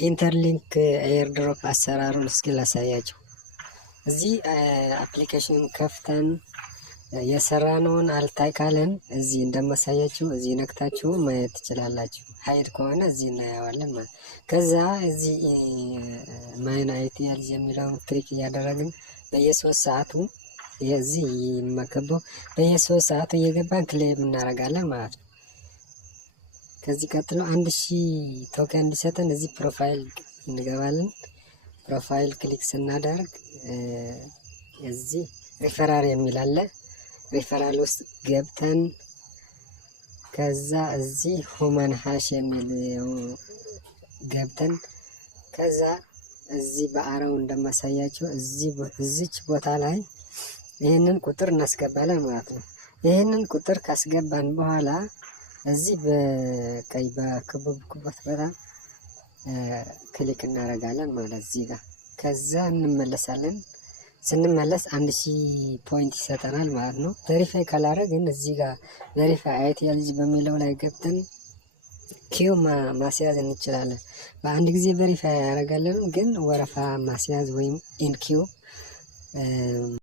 ኢንተርሊንክ ኤርድሮፕ አሰራሩን እስኪ ላሳያችሁ። እዚህ አፕሊኬሽን ከፍተን የሰራነውን አልታይ ካለን እዚህ እንደማሳያችሁ እዚህ ነክታችሁ ማየት ትችላላችሁ። ሀይድ ከሆነ እዚህ እናየዋለን ማለት። ከዛ እዚህ ማይን አይቲኤል የሚለውን ክሊክ እያደረግን በየ3 ሰዓቱ የዚህ መከበው በየ3 ሰዓቱ እየገባን ክሌም እናደርጋለን ማለት ነው። ከዚህ ቀጥሎ 1000 ቶከን እንዲሰጠን እዚህ ፕሮፋይል እንገባለን። ፕሮፋይል ክሊክ ስናደርግ እዚህ ሪፈራል የሚል አለ። ሪፈራል ውስጥ ገብተን ከዛ እዚህ ሁማን ሃሽ የሚል ገብተን ከዛ እዚህ በአራው እንደማሳያችሁ እዚች ቦታ ላይ ይሄንን ቁጥር እናስገባለን ማለት ነው። ይሄንን ቁጥር ካስገባን በኋላ እዚህ በቀይ በክቡበት ቦታ ክሊክ እናደርጋለን ማለት እዚህ ጋር። ከዛ እንመለሳለን። ስንመለስ 1000 ፖይንት ይሰጠናል ማለት ነው። ቬሪፋይ ካላረግን እዚህ ጋር ቬሪፋይ አይቲኤል በሚለው ላይ ገብተን ኪው ማስያዝ እንችላለን። በአንድ ጊዜ ቬሪፋይ ያደርጋለን፣ ግን ወረፋ ማስያዝ ወይም ኢን ኪው